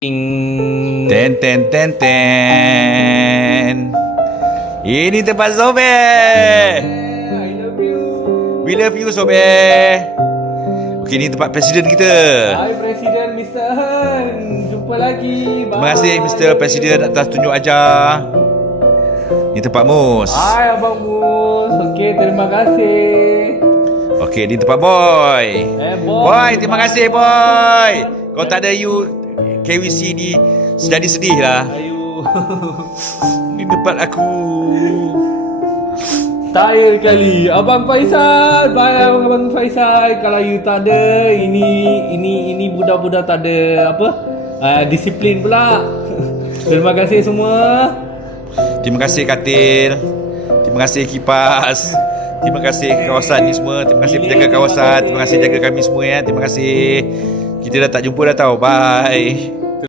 Ten ten ten ten. Ini tempat Sobe. I love you. We love you Sobe. Okey, ini tempat presiden kita. Hai Presiden Mr. Han. Jumpa lagi. Bye. Terima kasih Mr. Presiden atas tunjuk ajar. Ini tempat Mus. Hai Abang Mus. Okey, terima kasih. Okey, ini tempat Boy. Boy, terima kasih Boy. Kalau tak ada you, KWC ni jadi sedih lah. Ayu. Ini tempat aku. Tayar kali. Abang Faisal. Bye Abang Faisal. Kalau you tak ada, ini budak-budak tak ada apa? Disiplin pula. Terima kasih semua. Terima kasih katil. Terima kasih kipas. Terima kasih kawasan ni semua. Terima kasih penjaga kawasan. Terima kasih jaga kami semua ya. Terima kasih. Kita dah tak jumpa dah tau. Bye.